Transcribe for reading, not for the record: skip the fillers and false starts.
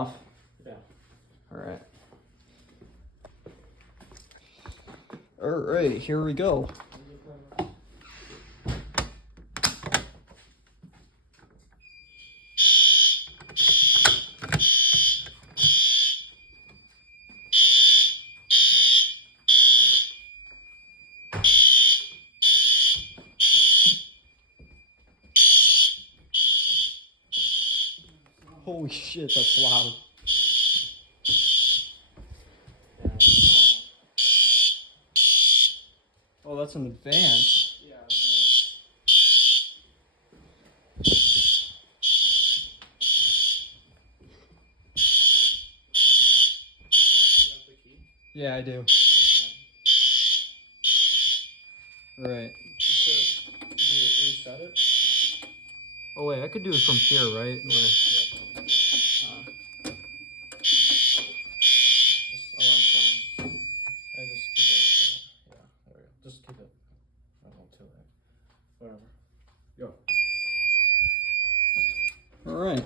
Off? Yeah. Alright. Alright, here we go. Holy shit, that's loud. Oh, that's an Advance. Yeah, you have the key? Yeah, I do. Yeah. Right. Did you reset it? Oh wait, I could do it from here, right? Where... Just alarm sound. I just keep it like that. Yeah, there we go. Just keep it. I don't know too late. Whatever. Go. Alright.